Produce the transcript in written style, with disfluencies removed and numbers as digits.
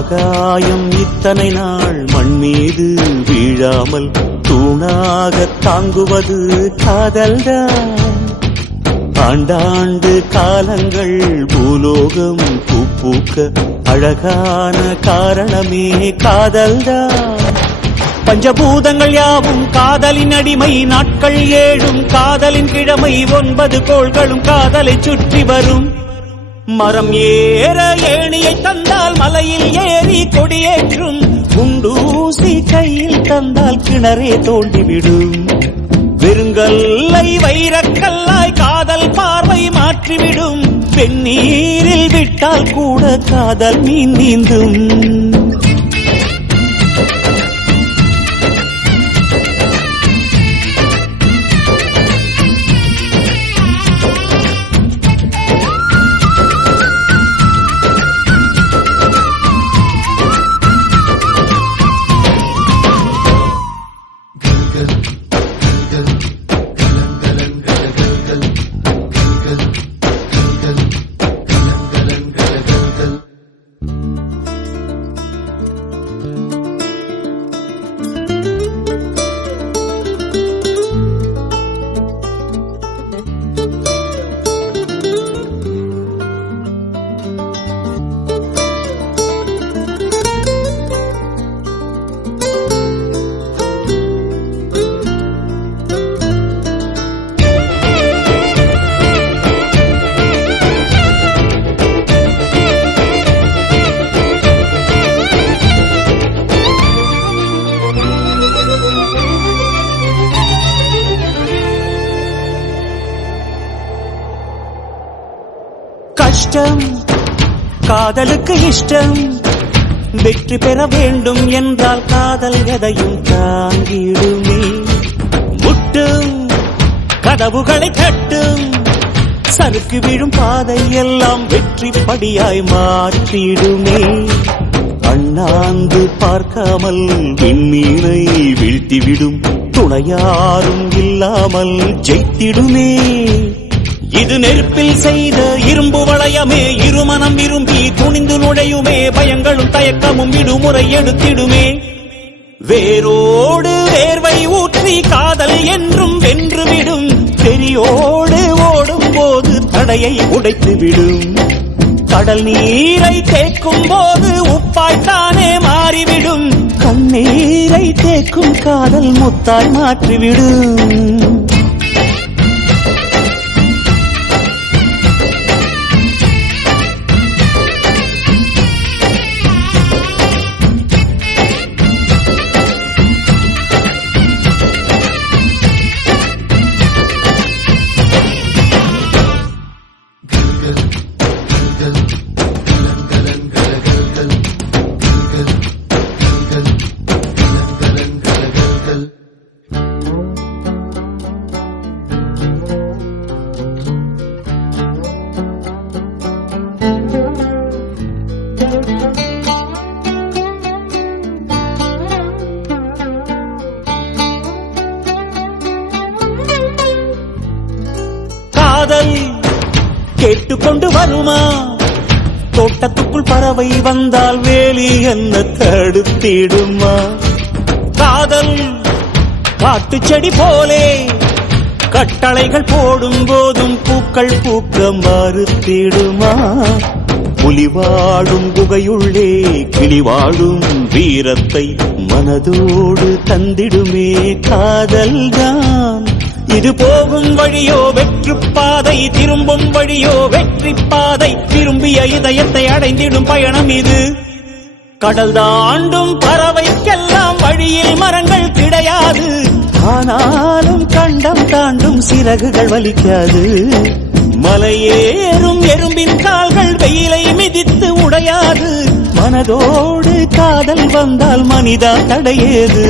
ஆகாயம் இத்தனை நாள் மண் மீது வீழாமல் தூணாக தாங்குவது காதல்தான். ஆண்டாண்டு காலங்கள் பூலோகம் பூக்க அழகான காரணமே காதல்தான். பஞ்சபூதங்கள் யாவும் காதலின் அடிமை, நாட்கள் 7 காதலின் கிழமை, 9 கோள்களும் காதலை சுற்றி வரும். மரம் ஏற ஏணியை தந்தால் மலையில் ஏறி கொடியேற்றும், குண்டூசி கையில் தந்தால் கிணறே தோண்டிவிடும். வெறுங்கல்லை வைரக்கல்லாய் காதல் பார்வை மாற்றிவிடும், வெந்நீரில் விட்டால் கூட காதல் மீன் நீந்தும். கஷ்டம் காதலுக்கு இஷ்டம், வெற்றி பெற வேண்டும் என்றால் காதல் எதையும் தாங்கிடுமே. முட்டும் கதவுகளை கட்டும், சறுக்கு விழும் பாதை எல்லாம் வெற்றி படியாய் மாற்றிடுமே. அண்ணாந்து பார்க்காமல் விண்மீனை வீழ்த்திவிடும், துணையாரும் இல்லாமல் ஜெயித்திடுமே. இது நெருப்பில் செய்த இரும்பு வளையமே, இருமனம் விரும்பி துணிந்து நுழையுமே. பயங்களும் தயக்கமும் விடுமுறை எடுத்திடுமே. வேரோடு வேர்வை ஊற்றி காதல் என்றும் வென்றுவிடும், பெரியோடு ஓடும் போது தடையை உடைத்துவிடும். கடல் நீரை தேக்கும் போது உப்பாய்த்தானே மாறிவிடும், கண்ணீரை தேக்கும் காதல் முத்தாய் மாற்றிவிடும். காதல் கேட்டுக்கொண்டு வருமா? தோட்டத்துக்குள் பறவை வந்தால் வேலி என்ன தடுத்திடுமா? காதல் காட்டு செடி போலே கட்டளைகள் போடும் போதும் பூக்கள் பூக்க மறுத்திடுமா? புலி வாழும் குகையுள்ளே கிளி வாழும் வீரத்தை மனதோடு தந்திடுமே காதல்தான். இது போகும் வழியோ வெற்று பாதை, திரும்பும் வழியோ வெற்றி பாதை. திரும்பிய இதயத்தை அடைந்திடும் பயணம் இது. கடல் தாண்டும் பறவைக்கெல்லாம் வழியில் மரங்கள் கிடையாது, ஆனாலும் கண்டம் தாண்டும் சிறகுகள் வலிக்காது. மலையேறும் எறும்பின் கால்கள் வெயிலை மிதித்து உடையாது, மனதோடு காதல் வந்தால் மனிதா தடையேது.